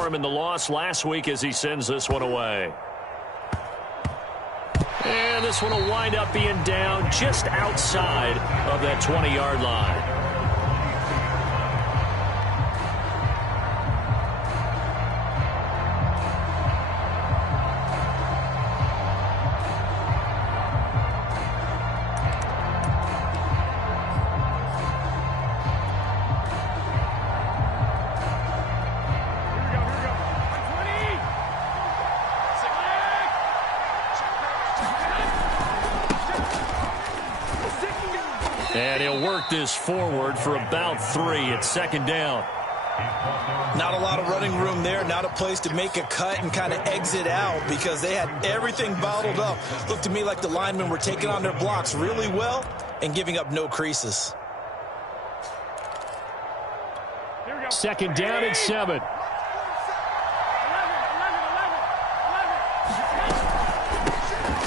for him in the loss last week as he sends this one away. And this one will wind up being down just outside of that 20-yard line. And he'll work this forward for about 3. It's second down. Not a lot of running room there. Not a place to make a cut and kind of exit out because they had everything bottled up. Looked to me like the linemen were taking on their blocks really well and giving up no creases. Second down and 7.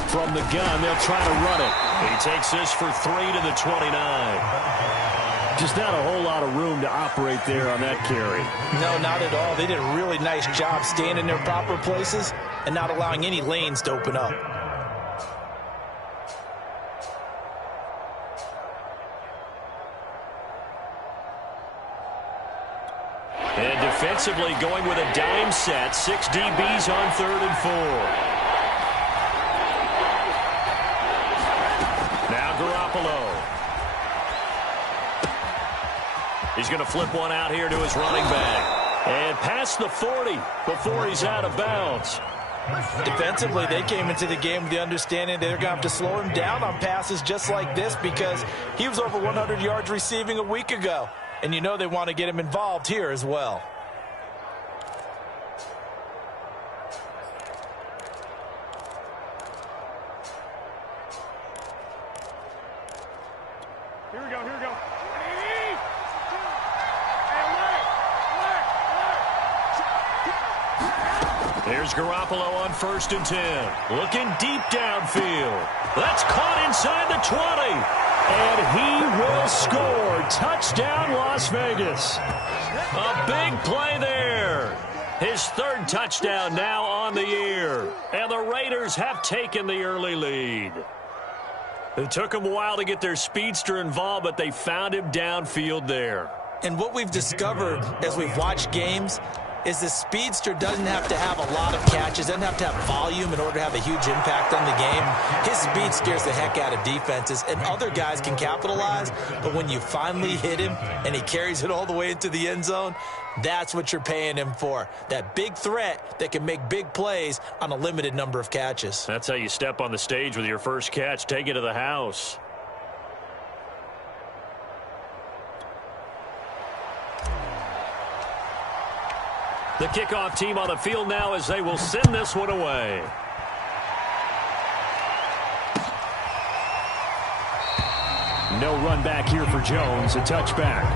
From the gun, they'll try to run it. He takes this for 3 to the 29. Just not a whole lot of room to operate there on that carry. No, not at all. They did a really nice job staying in their proper places and not allowing any lanes to open up. And defensively going with a dime set. 6 DBs on 3rd and 4. He's going to flip one out here to his running back. And past the 40 before he's out of bounds. Defensively, they came into the game with the understanding they're going to have to slow him down on passes just like this because he was over 100 yards receiving a week ago. And you know they want to get him involved here as well. Here we go. Here's Garoppolo on 1st and 10. Looking deep downfield. That's caught inside the 20. And he will score. Touchdown, Las Vegas. A big play there. His 3rd touchdown now on the year. And the Raiders have taken the early lead. It took them a while to get their speedster involved, but they found him downfield there. And what we've discovered as we've watched games is the speedster doesn't have to have a lot of catches, doesn't have to have volume in order to have a huge impact on the game. His speed scares the heck out of defenses, and other guys can capitalize, but when you finally hit him and he carries it all the way into the end zone, that's what you're paying him for. That big threat that can make big plays on a limited number of catches. That's how you step on the stage with your first catch. Take it to the house. The kickoff team on the field now as they will send this one away. No run back here for Jones. A touchback.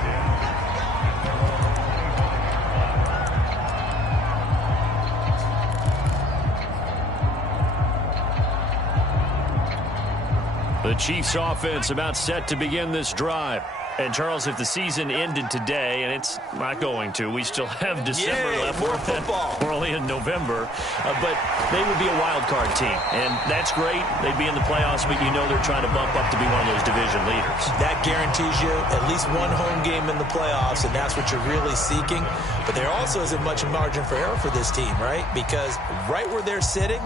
The Chiefs offense about set to begin this drive. And, Charles, if the season ended today, and it's not going to, we still have December left. More football. We're only in November. But they would be a wild card team. And that's great. They'd be in the playoffs, but you know they're trying to bump up to be one of those division leaders. That guarantees you at least one home game in the playoffs, and that's what you're really seeking. But there also isn't much margin for error for this team, right? Because right where they're sitting,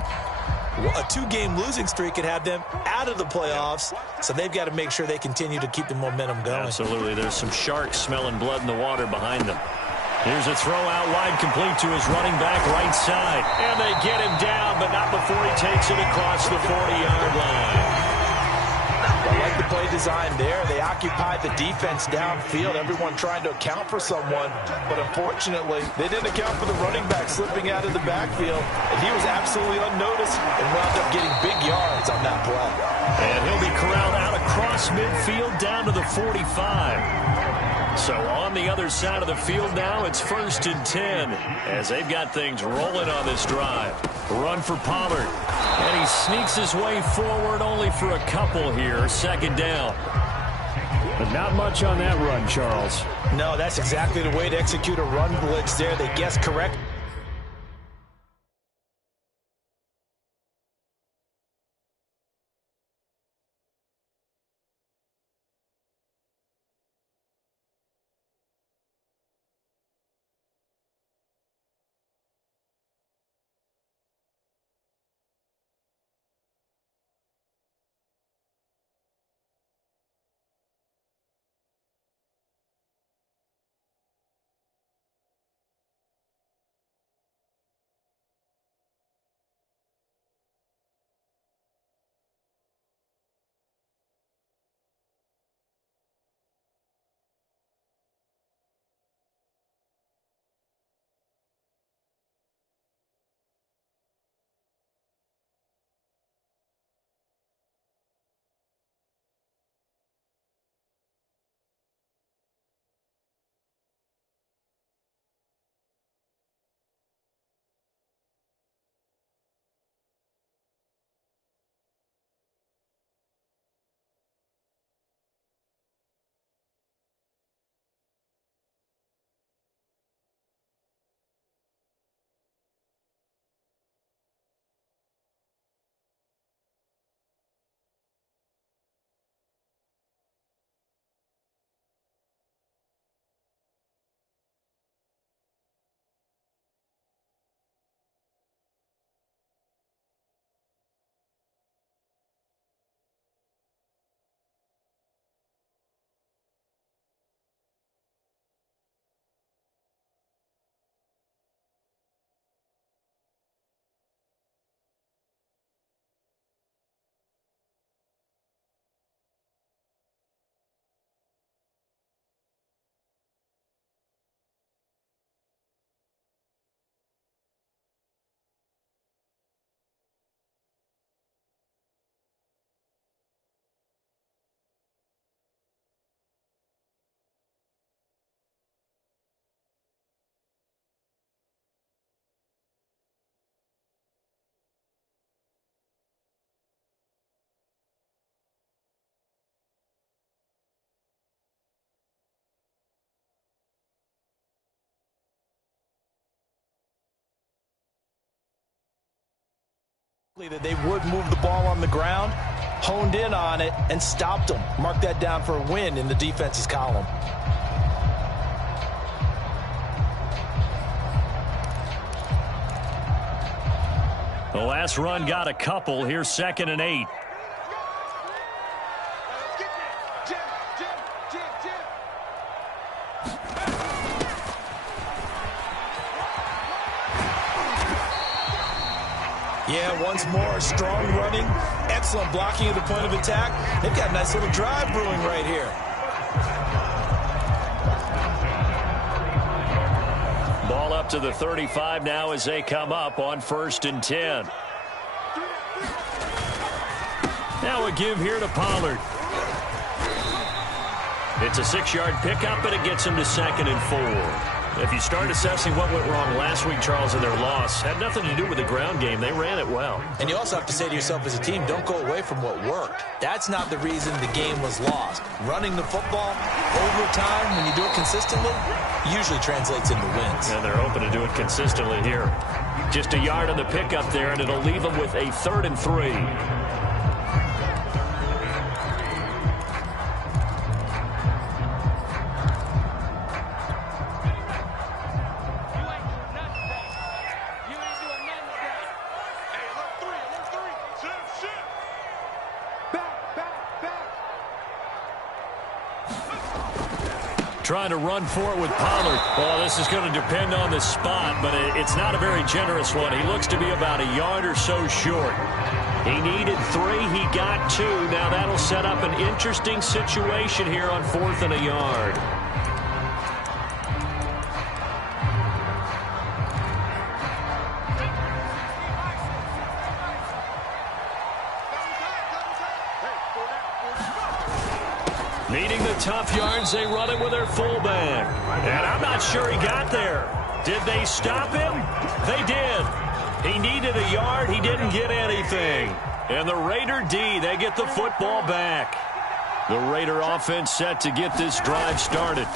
a 2-game losing streak could have them out of the playoffs, so they've got to make sure they continue to keep the momentum going. Absolutely. There's some sharks smelling blood in the water behind them. Here's a throw out wide, complete to his running back right side. And they get him down, but not before he takes it across the 40-yard line. I like the play design there. They occupied the defense downfield, everyone trying to account for someone. But unfortunately, they didn't account for the running back slipping out of the backfield. And he was absolutely unnoticed and wound up getting big yards on that play. And he'll be corralled out across midfield down to the 45. So on the other side of the field now, it's 1st and 10 as they've got things rolling on this drive. Run for Pollard. And he sneaks his way forward only for a couple here. 2nd down. But not much on that run, Charles. No, that's exactly the way to execute a run blitz there. They guessed correct. That they would move the ball on the ground, honed in on it, and stopped them. Mark that down for a win in the defense's column. The last run got a couple. Here's 2nd and 8. Yeah, once more, strong running, excellent blocking at the point of attack. They've got a nice little drive brewing right here. Ball up to the 35 now as they come up on 1st and 10. Now a give here to Pollard. It's a 6-yard pickup, and it gets him to 2nd and 4. If you start assessing what went wrong last week, Charles, in their loss, had nothing to do with the ground game. They ran it well. And you also have to say to yourself as a team, don't go away from what worked. That's not the reason the game was lost. Running the football over time, when you do it consistently, usually translates into wins. And they're hoping to do it consistently here. Just a yard on the pickup there, and it'll leave them with a 3rd and 3. Trying to run for it with Pollard. Well, this is going to depend on the spot, but it's not a very generous one. He looks to be about a yard or so short. He needed 3. He got 2. Now that'll set up an interesting situation here on 4th and a yard. Needing the tough yards, they run it with their fullback. And I'm not sure he got there. Did they stop him? They did. He needed a yard. He didn't get anything. And the Raider D, they get the football back. The Raider offense set to get this drive started.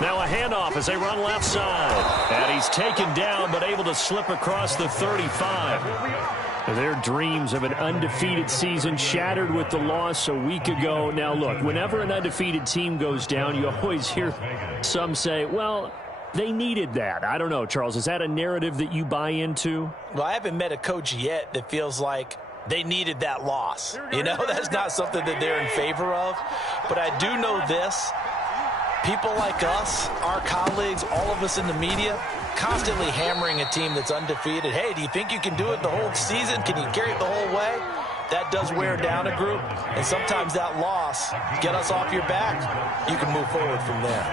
Now a handoff as they run left side. And he's taken down but able to slip across the 35. Their dreams of an undefeated season shattered with the loss a week ago. Now, look, whenever an undefeated team goes down, you always hear some say, well, they needed that. I don't know, Charles. Is that a narrative that you buy into? Well, I haven't met a coach yet that feels like they needed that loss. You know, that's not something that they're in favor of. But I do know this. People like us, our colleagues, all of us in the media, constantly hammering a team that's undefeated. Hey, do you think you can do it the whole season? Can you carry it the whole way? That does wear down a group, and sometimes that loss, get us off your back, you can move forward from there.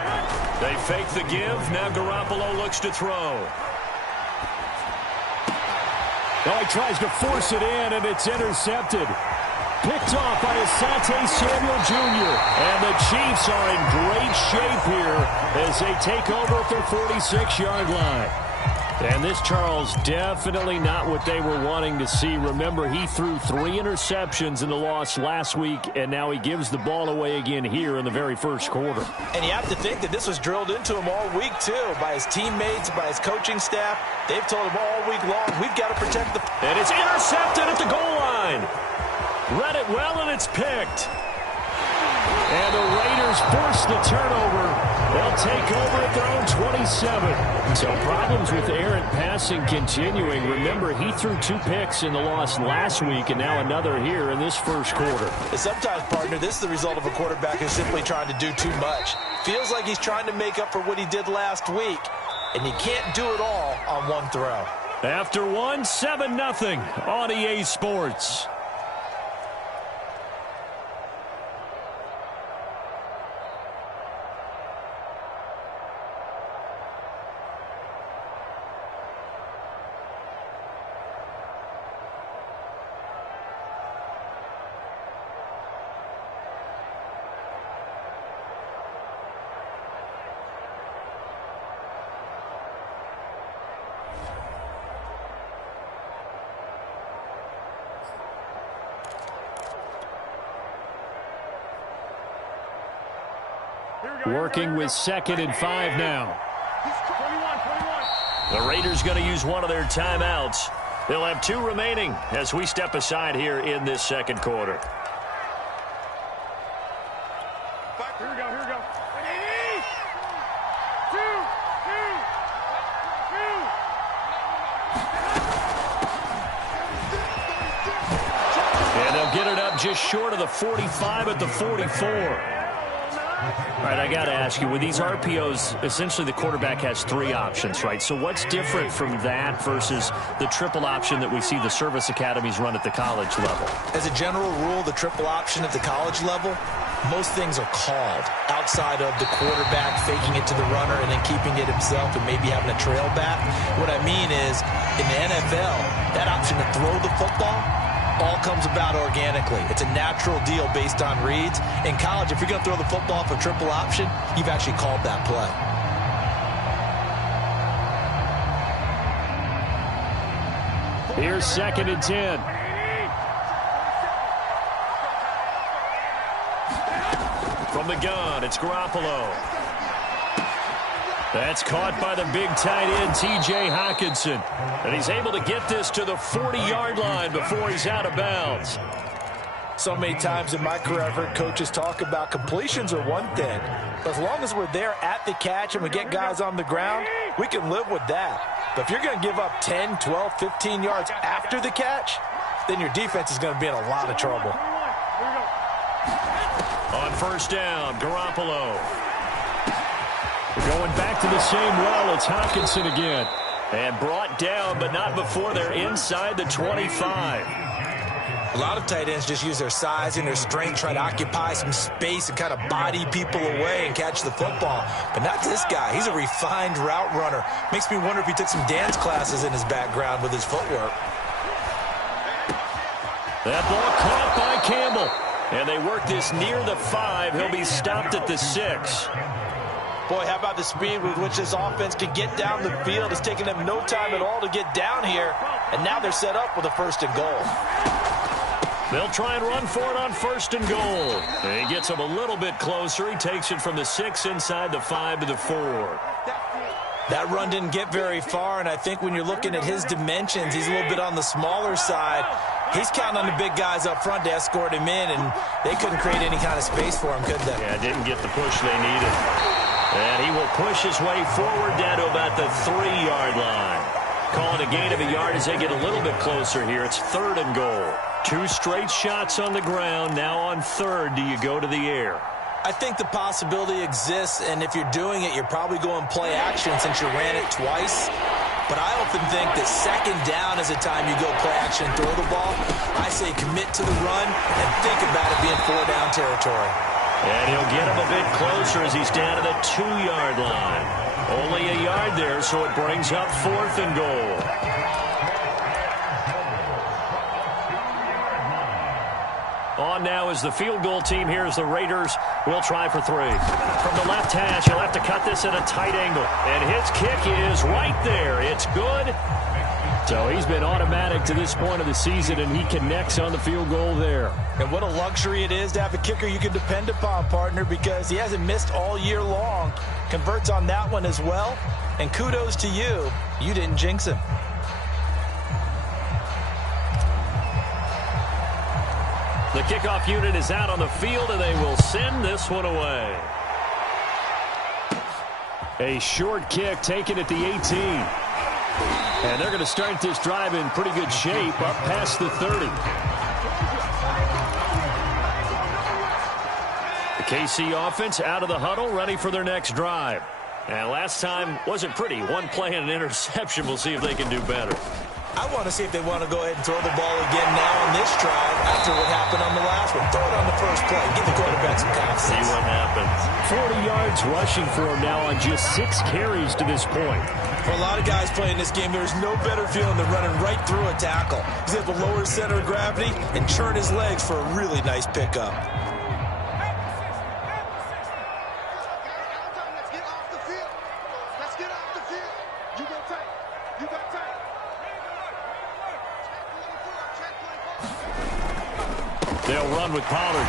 They fake the give. Now Garoppolo looks to throw. Oh, he tries to force it in, and it's intercepted. Picked off by Asante Samuel Jr. And the Chiefs are in great shape here as they take over at their 46-yard line. And this, Charles, definitely not what they were wanting to see. Remember, he threw 3 interceptions in the loss last week, and now he gives the ball away again here in the very first quarter. And you have to think that this was drilled into him all week, too, by his teammates, by his coaching staff. They've told him all week long, we've got to protect the... And it's intercepted at the goal line. Read it well, and it's picked. And the Raiders force the turnover. They'll take over at their own 27. So problems with errant passing continuing. Remember, he threw 2 picks in the loss last week, and now another here in this first quarter. Sometimes, partner, this is the result of a quarterback who's simply trying to do too much. Feels like he's trying to make up for what he did last week, and you can't do it all on one throw. After one, 7-0 on EA Sports. Working with 2nd and 5 now. The Raiders going to use one of their timeouts. They'll have 2 remaining as we step aside here in this second quarter. Here we go, here we go. 2, 2. And they'll get it up just short of the 45 at the 44. All right, I got to ask you, with these RPOs, essentially the quarterback has 3 options, right? So what's different from that versus the triple option that we see the service academies run at the college level? As a general rule, the triple option at the college level, most things are called outside of the quarterback faking it to the runner and then keeping it himself and maybe having a trail back. What I mean is, in the NFL, that option to throw the football all comes about organically. It's a natural deal based on reads. In college, if you're going to throw the football for triple option, you've actually called that play. Here's 2nd and 10. From the gun, it's Garoppolo. That's caught by the big tight end, T.J. Hockenson. And he's able to get this to the 40-yard line before he's out of bounds. So many times in my career, I've heard coaches talk about completions are one thing. But as long as we're there at the catch and we get guys on the ground, we can live with that. But if you're going to give up 10, 12, 15 yards after the catch, then your defense is going to be in a lot of trouble. On 1st down, Garoppolo. Going back to the same well, it's Hockenson again. And brought down, but not before they're inside the 25. A lot of tight ends just use their size and their strength, try to occupy some space and kind of body people away and catch the football. But not this guy. He's a refined route runner. Makes me wonder if he took some dance classes in his background with his footwork. That ball caught by Campbell. And they work this near the 5. He'll be stopped at the 6. Boy, how about the speed with which this offense can get down the field? It's taken them no time at all to get down here. And now they're set up with a 1st and goal. They'll try and run for it on 1st and goal. And he gets him a little bit closer. He takes it from the 6 inside the 5 to the 4. That run didn't get very far, and I think when you're looking at his dimensions, he's a little bit on the smaller side. He's counting on the big guys up front to escort him in, and they couldn't create any kind of space for him, could they? Yeah, didn't get the push they needed. And he will push his way forward down to about the 3-yard line. Calling a gain of a yard as they get a little bit closer here. It's 3rd and goal. 2 straight shots on the ground. Now on 3rd, do you go to the air? I think the possibility exists, and if you're doing it, you're probably going play action since you ran it twice. But I often think that 2nd down is the time you go play action and throw the ball. I say commit to the run and think about it being 4-down territory. And he'll get him a bit closer as he's down to the 2-yard line. Only a yard there, so it brings up 4th and goal. On now is the field goal team here as the Raiders will try for 3. From the left hash, he'll have to cut this at a tight angle. And his kick is right there. It's good. So he's been automatic to this point of the season, and he connects on the field goal there. And what a luxury it is to have a kicker you can depend upon, partner, because he hasn't missed all year long. Converts on that one as well. And kudos to you. You didn't jinx him. The kickoff unit is out on the field, and they will send this one away. A short kick taken at the 18. And they're going to start this drive in pretty good shape up past the 30. The KC offense out of the huddle, ready for their next drive. And last time wasn't pretty. One play and an interception. We'll see if they can do better. I want to see if they want to go ahead and throw the ball again now on this drive after what happened on the last one. Throw it on the first play. Give the quarterback some confidence. See what happens. 40 yards rushing for him now on just 6 carries to this point. For a lot of guys playing this game, there's no better feeling than running right through a tackle. He's able to lower his center of gravity and churn his legs for a really nice pickup. They'll run with Pollard.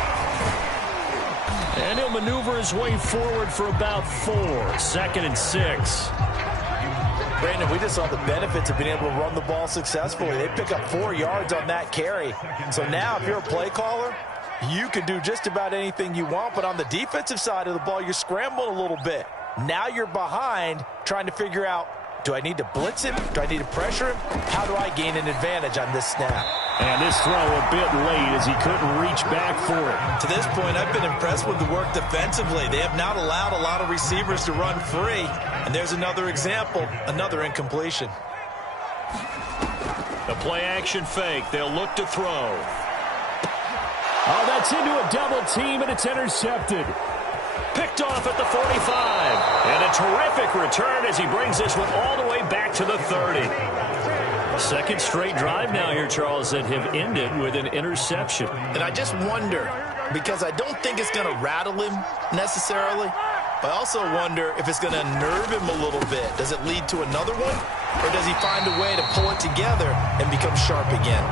And he'll maneuver his way forward for about 4. 2nd and 6. Brandon, we just saw the benefits of being able to run the ball successfully. They pick up 4 yards on that carry. So now if you're a play caller, you can do just about anything you want, but on the defensive side of the ball, you're scrambling a little bit. Now you're behind trying to figure out, do I need to blitz him? Do I need to pressure him? How do I gain an advantage on this snap? And this throw a bit late as he couldn't reach back for it. To this point, I've been impressed with the work defensively. They have not allowed a lot of receivers to run free. And there's another example, another incompletion. The play-action fake. They'll look to throw. Oh, that's into a double team, and it's intercepted. Picked off at the 45. And a terrific return as he brings this one all the way back to the 30. Second straight drive now here, Charles, that have ended with an interception. And I just wonder, because I don't think it's going to rattle him necessarily, but I also wonder if it's going to nerve him a little bit. Does it lead to another one? Or does he find a way to pull it together and become sharp again?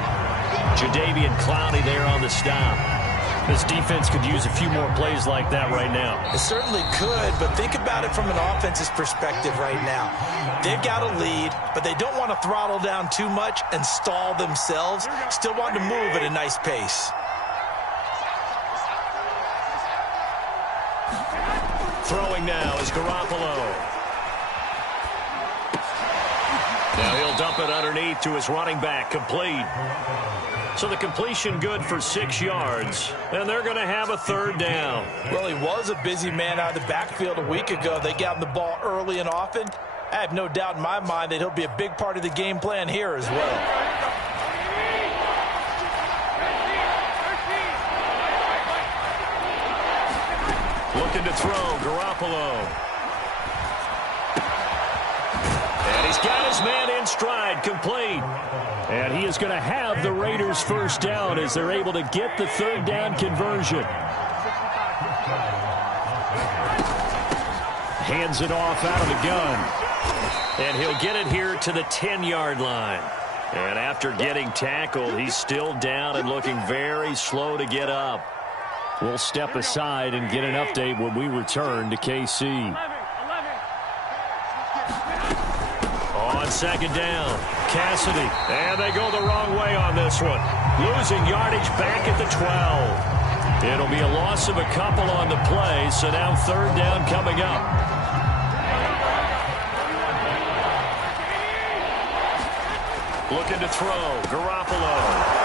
Jadeveon Clowney there on the stop. This defense could use a few more plays like that right now. It certainly could, but think about it from an offense's perspective right now. They've got a lead, but they don't want to throttle down too much and stall themselves. Still want to move at a nice pace. Throwing now is Garoppolo. Now he'll dump it underneath to his running back, complete. So the completion good for 6 yards, and they're going to have a third down. Well, he was a busy man out of the backfield a week ago. They got him the ball early and often. I have no doubt in my mind that he'll be a big part of the game plan here as well. Looking to throw, Garoppolo. And he's got his man in stride, complete. And he is going to have the Raiders first down as they're able to get the third down conversion. Hands it off out of the gun. And he'll get it here to the 10-yard line. And after getting tackled, he's still down and looking very slow to get up. We'll step aside and get an update when we return to KC. On second down, Cassidy. And they go the wrong way on this one. Losing yardage back at the 12. It'll be a loss of a couple on the play, so now third down coming up. Looking to throw, Garoppolo.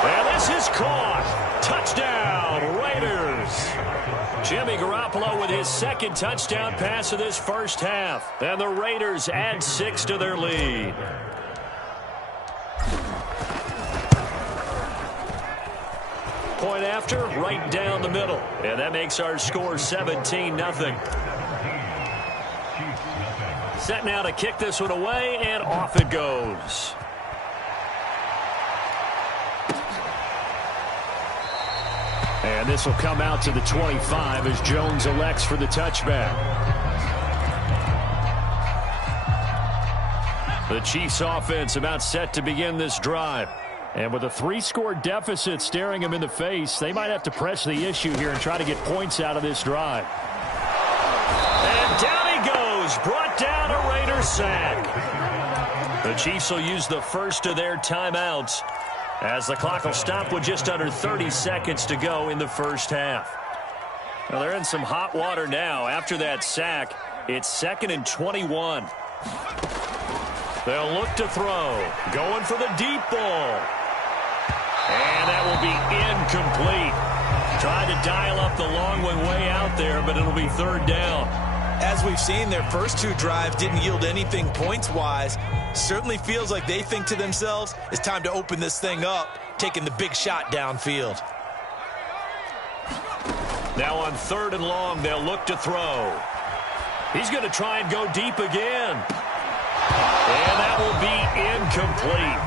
And this is caught. Touchdown, Raiders. Jimmy Garoppolo with his second touchdown pass of this first half. And the Raiders add 6 to their lead. Point after, right down the middle. And that makes our score 17-0. Set now to kick this one away, and off it goes. And this will come out to the 25 as Jones elects for the touchback. The Chiefs offense about set to begin this drive. And with a 3-score deficit staring them in the face, they might have to press the issue here and try to get points out of this drive. And down he goes, brought down a Raider sack. The Chiefs will use the first of their timeouts as the clock will stop with just under 30 seconds to go in the first half. Well, they're in some hot water now. After that sack, it's 2nd and 21. They'll look to throw. Going for the deep ball. And that will be incomplete. Tried to dial up the long one way out there, but it'll be third down. As we've seen, their first 2 drives didn't yield anything points-wise. Certainly feels like they think to themselves, it's time to open this thing up, taking the big shot downfield. Now on 3rd and long, they'll look to throw. He's going to try and go deep again. And that will be incomplete.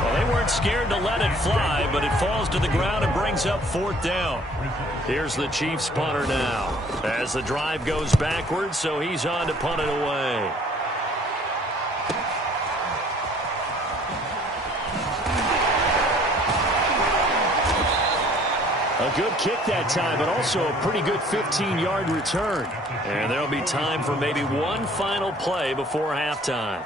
Well, they weren't scared to let it fly, but it falls to the ground and brings up 4th down. Here's the Chiefs punter now as the drive goes backwards, so he's on to punt it away. A good kick that time, but also a pretty good 15-yard return. And there'll be time for maybe one final play before halftime.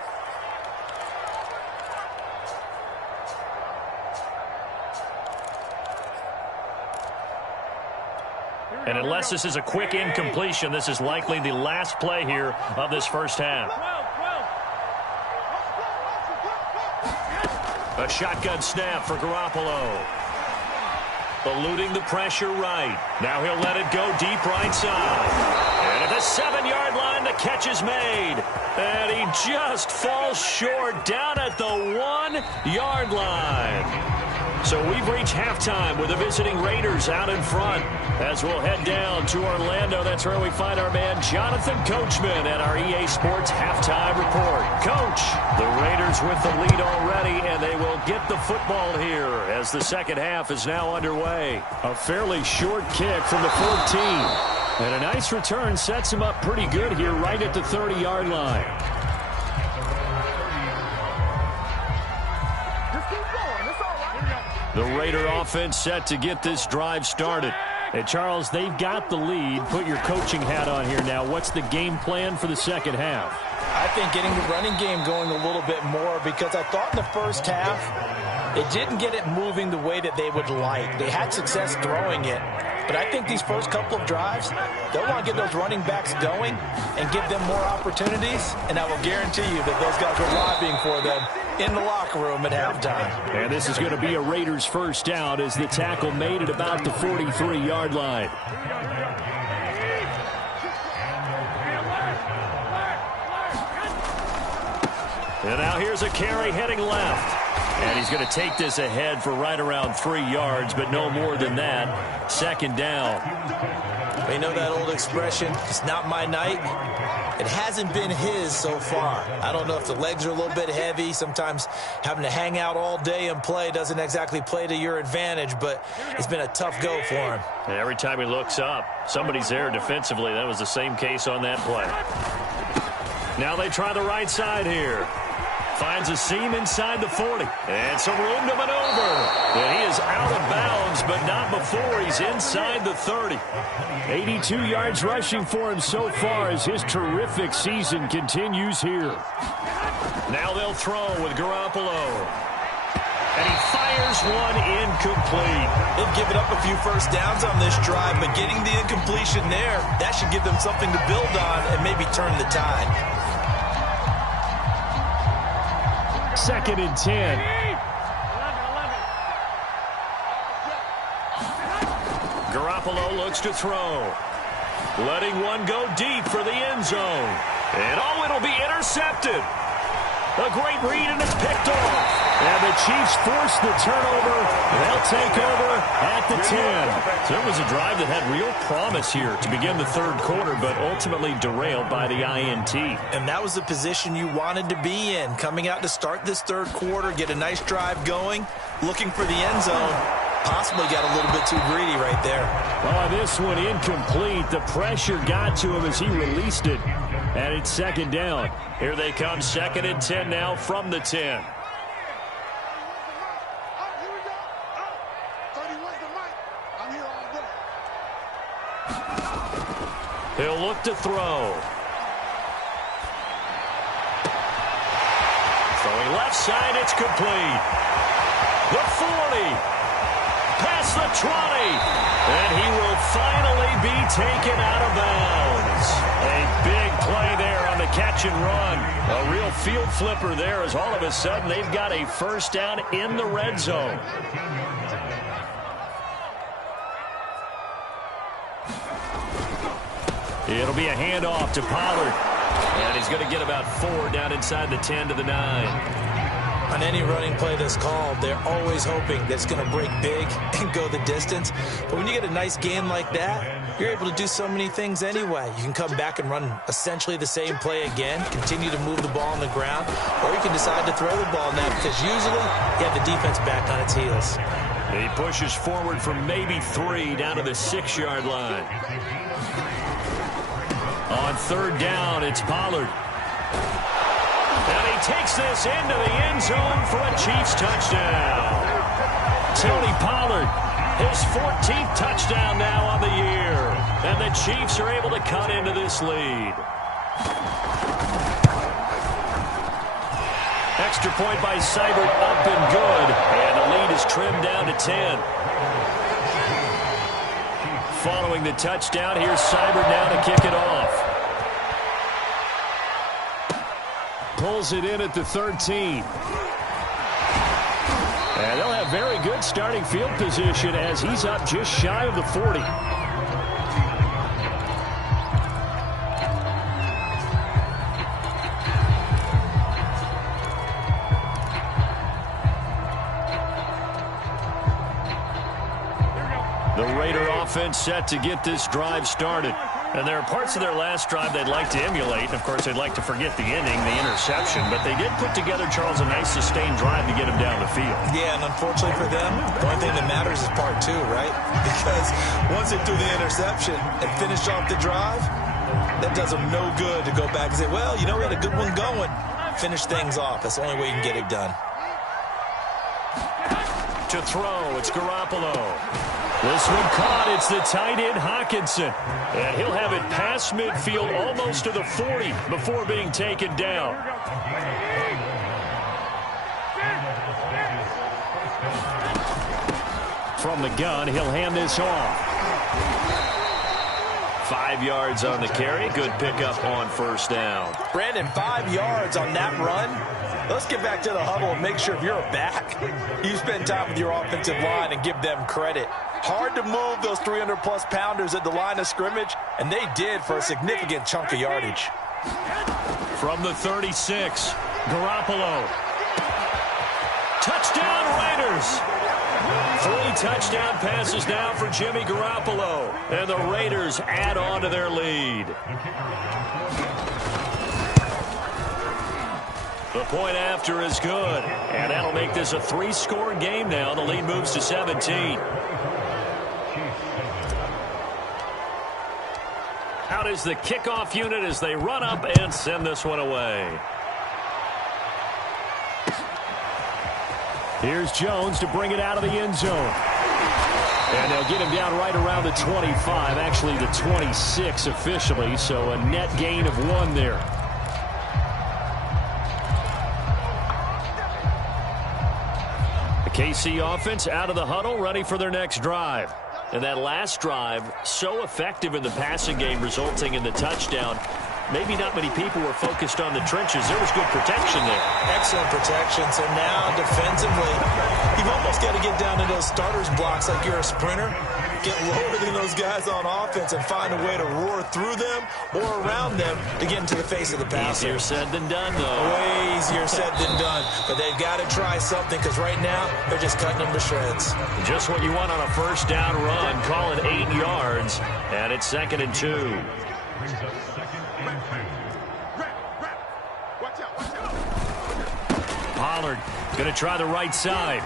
And unless this is a quick incompletion, this is likely the last play here of this first half. A shotgun snap for Garoppolo. Eluding the pressure right. Now he'll let it go deep right side. And at the 7-yard line, the catch is made. And he just falls short down at the 1-yard line. So we've reached halftime with the visiting Raiders out in front. As we'll head down to Orlando, that's where we find our man Jonathan Coachman at our EA Sports Halftime Report. Coach, the Raiders with the lead already, and they will get the football here as the second half is now underway. A fairly short kick from the 14. And a nice return sets him up pretty good here right at the 30-yard line. The Raider offense set to get this drive started. And Charles, they've got the lead. Put your coaching hat on here now. What's the game plan for the second half? I think getting the running game going a little bit more, because I thought in the first half it didn't get it moving the way that they would like. They had success throwing it. But I think these first couple of drives, they'll want to get those running backs going and give them more opportunities. And I will guarantee you that those guys are lobbying for them in the locker room at halftime. And this is going to be a Raiders first down as the tackle made at about the 43-yard line. And now here's a carry heading left. And he's going to take this ahead for right around 3 yards, but no more than that. Second down. You know that old expression, it's not my night? It hasn't been his so far. I don't know if the legs are a little bit heavy. Sometimes having to hang out all day and play doesn't exactly play to your advantage, but it's been a tough go for him. And every time he looks up, somebody's there defensively. That was the same case on that play. Now they try the right side here. Finds a seam inside the 40. And some room to maneuver. And he is out of bounds, but not before he's inside the 30. 82 yards rushing for him so far as his terrific season continues here. Now they'll throw with Garoppolo. And he fires one incomplete. They've given up a few first downs on this drive, but getting the incompletion there, that should give them something to build on and maybe turn the tide. Second and 10. Garoppolo looks to throw. Letting one go deep for the end zone. And oh, it'll be intercepted. A great read, and it's picked off. And the Chiefs force the turnover. They'll take over at the 10. So it was a drive that had real promise here to begin the third quarter, but ultimately derailed by the INT. And that was the position you wanted to be in. Coming out to start this third quarter, get a nice drive going, looking for the end zone. Possibly got a little bit too greedy right there. Oh, this one incomplete. The pressure got to him as he released it. And it's second down. Here they come, second and 10 now from the 10. He'll look to throw. Throwing left side, it's complete. The 40. Past the 20. And he will finally be taken out of bounds. A big play there on the catch and run. A real field flipper there as all of a sudden they've got a first down in the red zone. It'll be a handoff to Pollard. And he's going to get about 4 down inside the 10 to the 9. On any running play that's called, they're always hoping that it's going to break big and go the distance. But when you get a nice game like that, you're able to do so many things anyway. You can come back and run essentially the same play again, continue to move the ball on the ground, or you can decide to throw the ball now because usually you have the defense back on its heels. He pushes forward for maybe 3 down to the 6-yard line. On third down, it's Pollard. And he takes this into the end zone for a Chiefs touchdown. Tony Pollard, his 14th touchdown now on the year. And the Chiefs are able to cut into this lead. Extra point by Seibert, up and good. And the lead is trimmed down to 10. following the touchdown. Here's Seibert now to kick it off. Pulls it in at the 13. And they'll have very good starting field position as he's up just shy of the 40. The Raider offense set to get this drive started. And there are parts of their last drive they'd like to emulate. And, of course, they'd like to forget the ending, the interception. But they did put together, Charles, a nice sustained drive to get him down the field. Yeah, and unfortunately for them, the only thing that matters is part two, right? Because once they threw the interception and finished off the drive, that does them no good to go back and say, well, you know, we had a good one going. Finish things off. That's the only way you can get it done. To throw, it's Garoppolo. This one caught. It's the tight end, Hockenson. And he'll have it past midfield almost to the 40 before being taken down. From the gun, he'll hand this off. 5 yards on the carry. Good pickup on first down. Brandon, 5 yards on that run. Let's get back to the huddle and make sure if you're a back, you spend time with your offensive line and give them credit. Hard to move those 300-plus pounders at the line of scrimmage, and they did for a significant chunk of yardage. From the 36, Garoppolo. Touchdown, Raiders! 3 touchdown passes now for Jimmy Garoppolo, and the Raiders add on to their lead. The point after is good, and that'll make this a 3-score game now. The lead moves to 17. Out is the kickoff unit as they run up and send this one away. Here's Jones to bring it out of the end zone. And they'll get him down right around the 25, actually the 26 officially, so a net gain of 1 there. The KC offense out of the huddle, ready for their next drive. And that last drive, so effective in the passing game, resulting in the touchdown. Maybe not many people were focused on the trenches. There was good protection there. Excellent protection. So now defensively, you've almost got to get down to those starters blocks like you're a sprinter. Get lower than those guys on offense and find a way to roar through them or around them to get into the face of the passer. Easier said than done, though. Way easier said than done. But they've got to try something because right now they're just cutting them to shreds. Just what you want on a first down run. Call it 8 yards. And it's 2nd and 2. Pollard going to try the right side.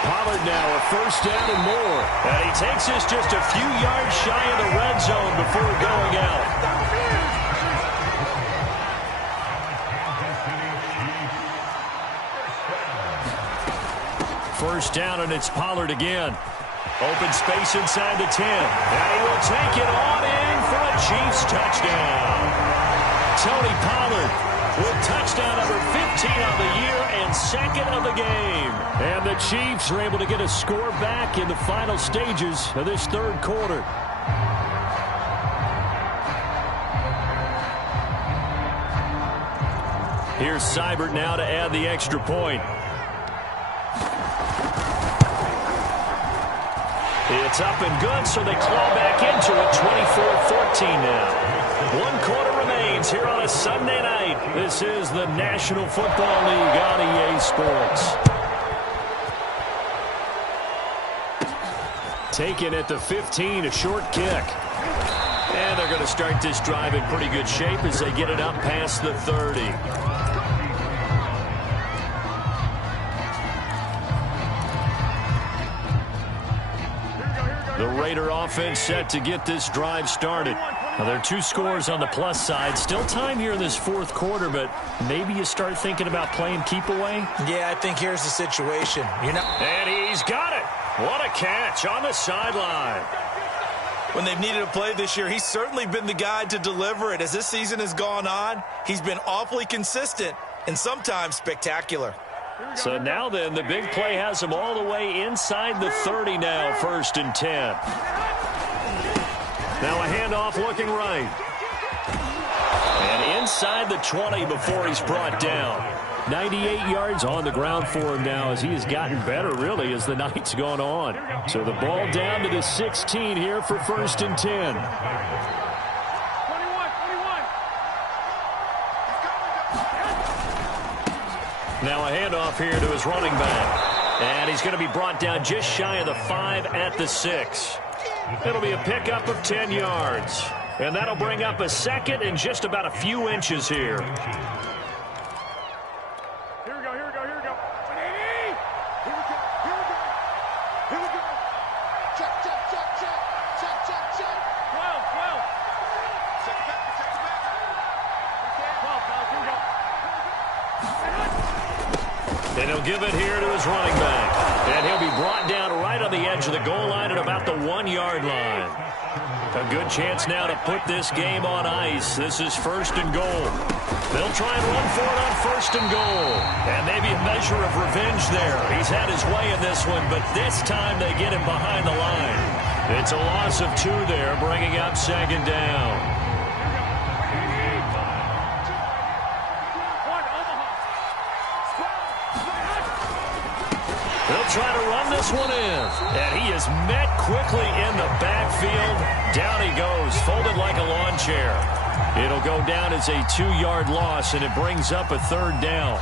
Pollard now a first down and more. And he takes us just a few yards shy of the red zone before going out. First down, and it's Pollard again. Open space inside the 10. And he will take it on in for a Chiefs touchdown. Tony Pollard with touchdown number 15 of the year and 2nd of the game. And the Chiefs are able to get a score back in the final stages of this 3rd quarter. Here's Seibert now to add the extra point. It's up and good, so they claw back into it. 24-14 now. 1 quarter remains here on a Sunday night. This is the National Football League on EA Sports. Taken at the 15, a short kick. And they're going to start this drive in pretty good shape as they get it up past the 30. The Raider offense set to get this drive started. Now, there are 2 scores on the plus side. Still time here in this 4th quarter, but maybe you start thinking about playing keep away. Yeah, I think here's the situation. And he's got it. What a catch on the sideline. When they've needed a play this year, he's certainly been the guy to deliver it. As this season has gone on, he's been awfully consistent and sometimes spectacular. So now then, the big play has him all the way inside the 30 now, 1st and 10. Now a handoff looking right. And inside the 20 before he's brought down. 98 yards on the ground for him now as he has gotten better, really, as the night's gone on. So the ball down to the 16 here for 1st and 10. Now a handoff here to his running back. And he's going to be brought down just shy of the 5 at the 6. It'll be a pickup of 10 yards. And that'll bring up a 2nd and just about a few inches here. Here we go, here we go, here we go. Here we go, here we go. Here we go. Check, check, check, check. Check, check, check. 12, 12. Check it back, check it back. 12, guys, here we go. And he'll give it here to his running back. And he'll be brought down right on the edge of the goal line at about the 1-yard line. A good chance now to put this game on ice. This is 1st and goal. They'll try and run for it on 1st and goal. And maybe a measure of revenge there. He's had his way in this one, but this time they get him behind the line. It's a loss of 2 there, bringing up 2nd down. They'll try to run this one in. And he is met quickly in the backfield. Down he goes, folded like a lawn chair. It'll go down as a 2-yard loss, and it brings up a 3rd down.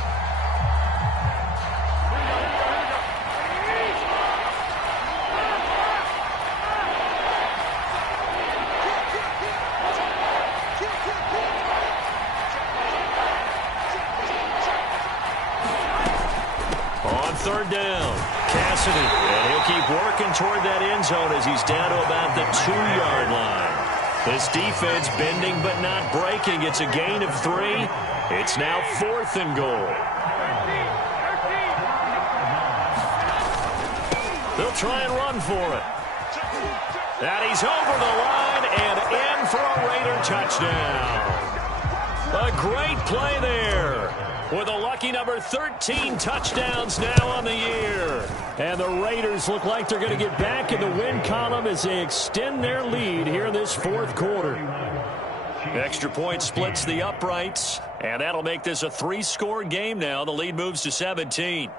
On 3rd down, Cassidy, and he'll keep working toward that end zone as he's down to about the 2-yard line. This defense bending but not breaking. It's a gain of 3. It's now 4th and goal. They'll try and run for it. And he's over the line and in for a Raider touchdown. A great play there. With a lucky number 13 touchdowns now on the year. And the Raiders look like they're going to get back in the win column as they extend their lead here in this 4th quarter. Extra point splits the uprights, and that'll make this a 3-score game now. The lead moves to 17.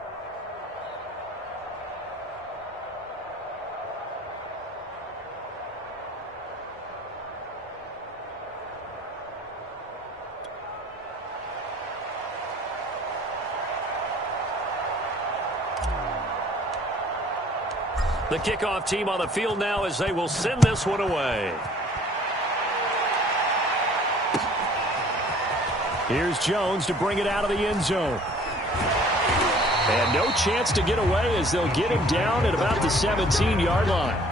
The kickoff team on the field now as they will send this one away. Here's Jones to bring it out of the end zone. And no chance to get away as they'll get him down at about the 17-yard line.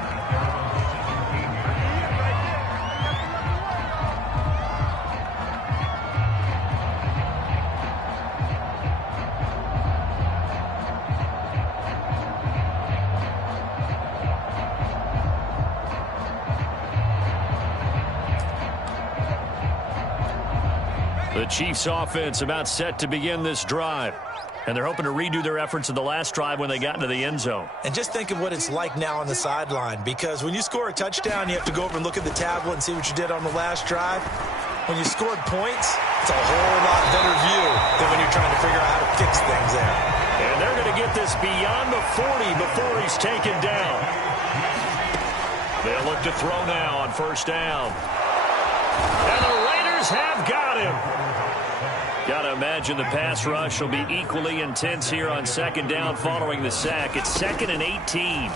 The Chiefs offense about set to begin this drive. And they're hoping to redo their efforts in the last drive when they got into the end zone. And just think of what it's like now on the sideline, because when you score a touchdown, you have to go over and look at the tablet and see what you did on the last drive. When you scored points, it's a whole lot better view than when you're trying to figure out how to fix things there. And they're going to get this beyond the 40 before he's taken down. They'll look to throw now on 1st down. And the Raiders have got him. Got to imagine the pass rush will be equally intense here on 2nd down following the sack. It's 2nd and 18.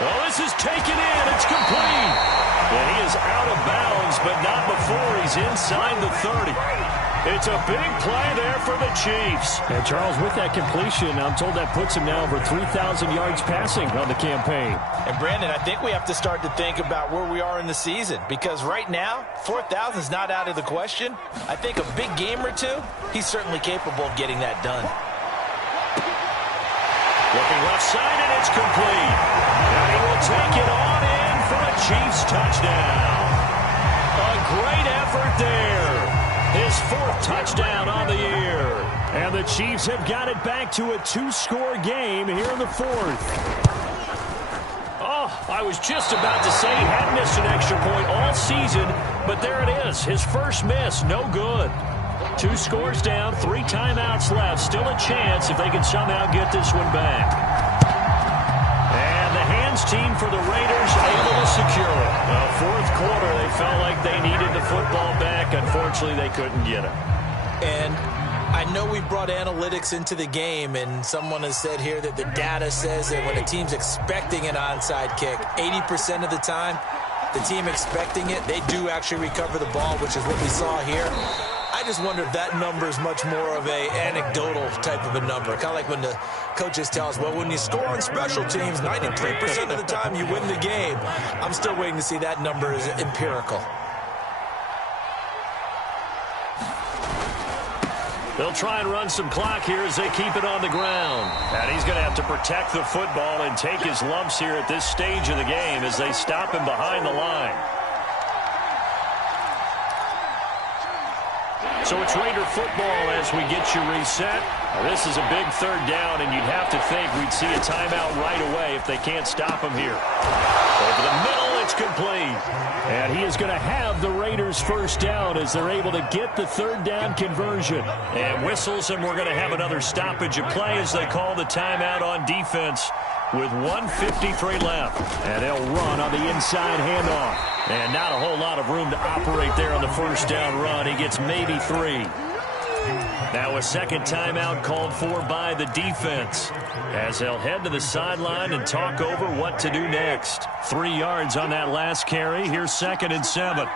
Well, this is taken in. It's complete. And he is out of bounds, but not before he's inside the 30. It's a big play there for the Chiefs. And Charles, with that completion, I'm told that puts him now over 3,000 yards passing on the campaign. And Brandon, I think we have to start to think about where we are in the season, because right now, 4,000 is not out of the question. I think a big game or two, he's certainly capable of getting that done. Looking left side, and it's complete. And he will take it on in for a Chiefs touchdown. A great effort there. His 4th touchdown on the year. And the Chiefs have got it back to a 2-score game here in the fourth. Oh, I was just about to say he hadn't missed an extra point all season, but there it is. His first miss, no good. 2 scores down, 3 timeouts left. Still a chance if they can somehow get this one back. And the hands team for the Raiders able to secure it. Fourth quarter, they felt like they needed the football back. Unfortunately, they couldn't get it. And I know we brought analytics into the game, and someone has said here that the data says that when a team's expecting an onside kick, 80% of the time, the team expecting it, they do actually recover the ball, which is what we saw here. I just wonder if that number is much more of a anecdotal type of a number. Kind of like when the coaches tell us, well, when you score on special teams, 93% of the time you win the game. I'm still waiting to see that number is empirical. They'll try and run some clock here as they keep it on the ground. And he's going to have to protect the football and take his lumps here at this stage of the game as they stop him behind the line. So it's Raider football as we get you reset. Now, this is a big third down, and you'd have to think we'd see a timeout right away if they can't stop him here. Over the middle, it's complete. And he is going to have the Raiders first down as they're able to get the third down conversion. And whistles, and we're going to have another stoppage of play as they call the timeout on defense with 1:53 left. And they'll run on the inside handoff. And not a whole lot of room to operate there on the first down run. He gets maybe 3. Now a second timeout called for by the defense as they'll head to the sideline and talk over what to do next. 3 yards on that last carry. Here's 2nd and 7.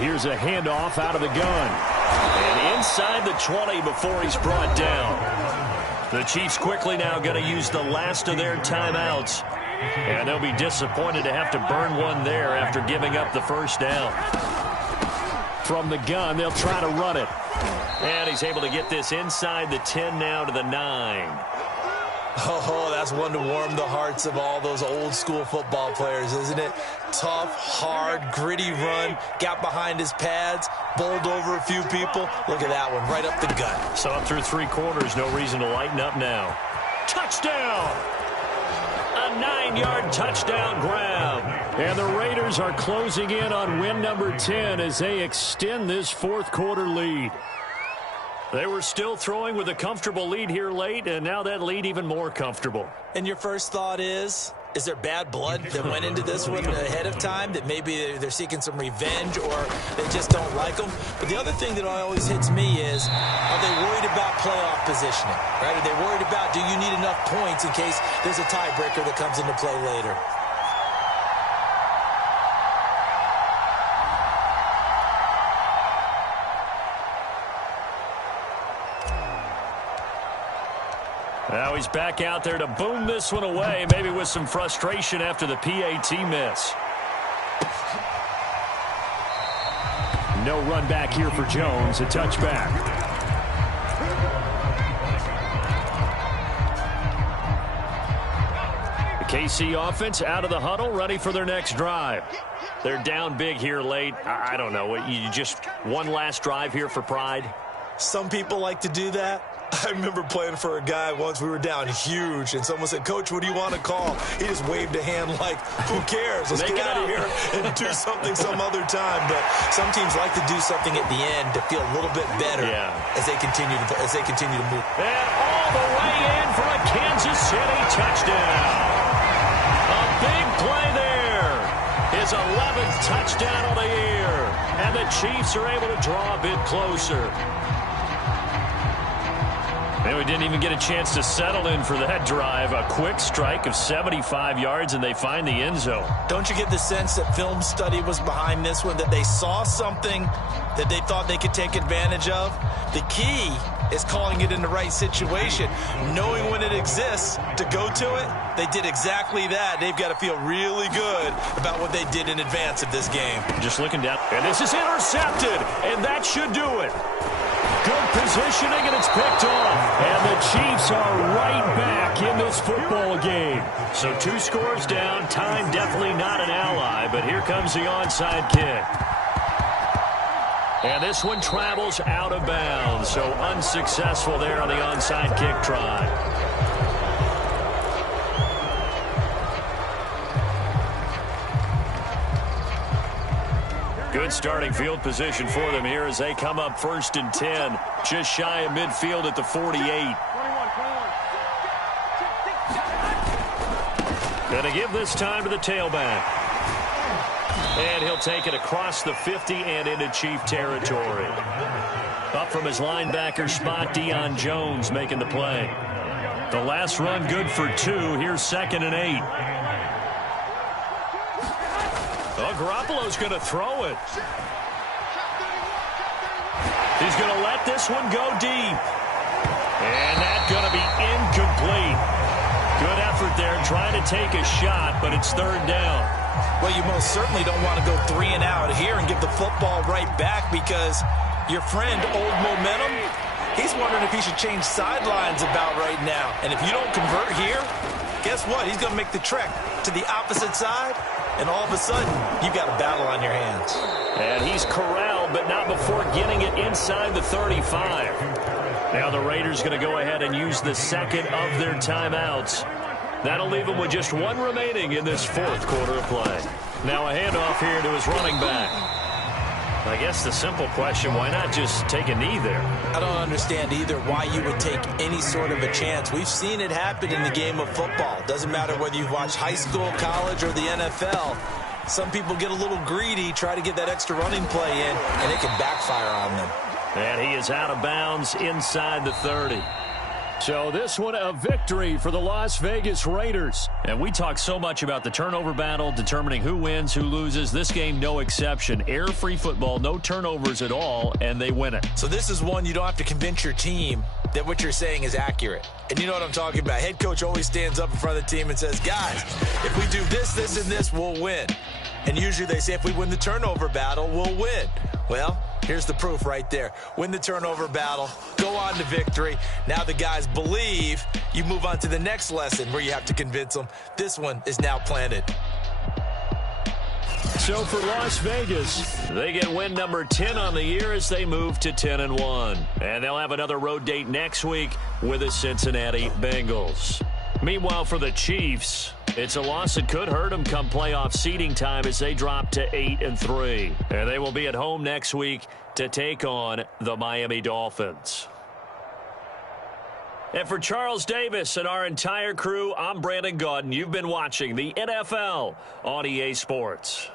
Here's a handoff out of the gun. And inside the 20 before he's brought down. The Chiefs quickly now going to use the last of their timeouts. And they'll be disappointed to have to burn one there after giving up the first down. From the gun, they'll try to run it. And he's able to get this inside the 10 now to the 9. Oh, that's one to warm the hearts of all those old school football players, isn't it? Tough, hard, gritty run, got behind his pads, bowled over a few people. Look at that one, right up the gut. So up through 3 quarters, no reason to lighten up now. Touchdown! A 9-yard touchdown grab. And the Raiders are closing in on win number 10 as they extend this fourth quarter lead. They were still throwing with a comfortable lead here late, and now that lead even more comfortable. And your first thought is there bad blood that went into this one ahead of time, that maybe they're seeking some revenge or they just don't like them? But the other thing that always hits me is, are they worried about playoff positioning? Right? Are they worried about, do you need enough points in case there's a tiebreaker that comes into play later? Now he's back out there to boom this one away, maybe with some frustration after the PAT miss. No run back here for Jones, a touchback. The KC offense out of the huddle, ready for their next drive. They're down big here late. I don't know. You just one last drive here for pride? Some people like to do that. I remember playing for a guy once. We were down huge, and someone said, "Coach, what do you want to call?" He just waved a hand like, who cares? Let's get out of here and do something some other time. But some teams like to do something at the end to feel a little bit better as they continue to move. And all the way in for a Kansas City touchdown. A big play there. His 11th touchdown of the year. And the Chiefs are able to draw a bit closer. And we didn't even get a chance to settle in for that drive. A quick strike of 75 yards, and they find the end zone. Don't you get the sense that film study was behind this one, that they saw something that they thought they could take advantage of? The key is calling it in the right situation, knowing when it exists to go to it. They did exactly that. They've got to feel really good about what they did in advance of this game. Just looking down, and this is intercepted, and that should do it. Good positioning, and it's picked off. And the Chiefs are right back in this football game. So 2 scores down. Time definitely not an ally, but here comes the onside kick. And this one travels out of bounds, so unsuccessful there on the onside kick try. Good starting field position for them here as they come up 1st and 10, just shy of midfield at the 48. Going to give this time to the tailback. And he'll take it across the 50 and into Chief territory. Up from his linebacker spot, Deion Jones making the play. The last run good for 2. Here's 2nd and 8. Oh, Garoppolo's going to throw it. He's going to let this one go deep. And that's going to be incomplete. Good effort there trying to take a shot, but it's 3rd down. Well, you most certainly don't want to go 3 and out here and give the football right back because your friend, Old Momentum, he's wondering if he should change sidelines about right now. And if you don't convert here, guess what? He's going to make the trek to the opposite side, and all of a sudden, you've got a battle on your hands. And he's corralled, but not before getting it inside the 35. Now the Raiders going to go ahead and use the 2nd of their timeouts. That'll leave him with just 1 remaining in this 4th quarter of play. Now a handoff here to his running back. I guess the simple question, why not just take a knee there? I don't understand either why you would take any sort of a chance. We've seen it happen in the game of football. Doesn't matter whether you've watched high school, college, or the NFL. Some people get a little greedy, try to get that extra running play in, and it can backfire on them. And he is out of bounds inside the 30. So this one a victory for the Las Vegas Raiders. And we talk so much about the turnover battle, determining who wins, who loses. This game, no exception. Error-free football, no turnovers at all, and they win it. So this is one you don't have to convince your team that what you're saying is accurate. And you know what I'm talking about. Head coach always stands up in front of the team and says, guys, if we do this, this, and this, we'll win. And usually they say if we win the turnover battle, we'll win. Well, here's the proof right there. Win the turnover battle, go on to victory. Now the guys believe. You move on to the next lesson where you have to convince them. This one is now planted. So for Las Vegas, they get win number 10 on the year as they move to 10-1. And they'll have another road date next week with the Cincinnati Bengals. Meanwhile, for the Chiefs, it's a loss that could hurt them come playoff seeding time as they drop to 8-3. And they will be at home next week to take on the Miami Dolphins. And for Charles Davis and our entire crew, I'm Brandon Gaudin. You've been watching the NFL on EA Sports.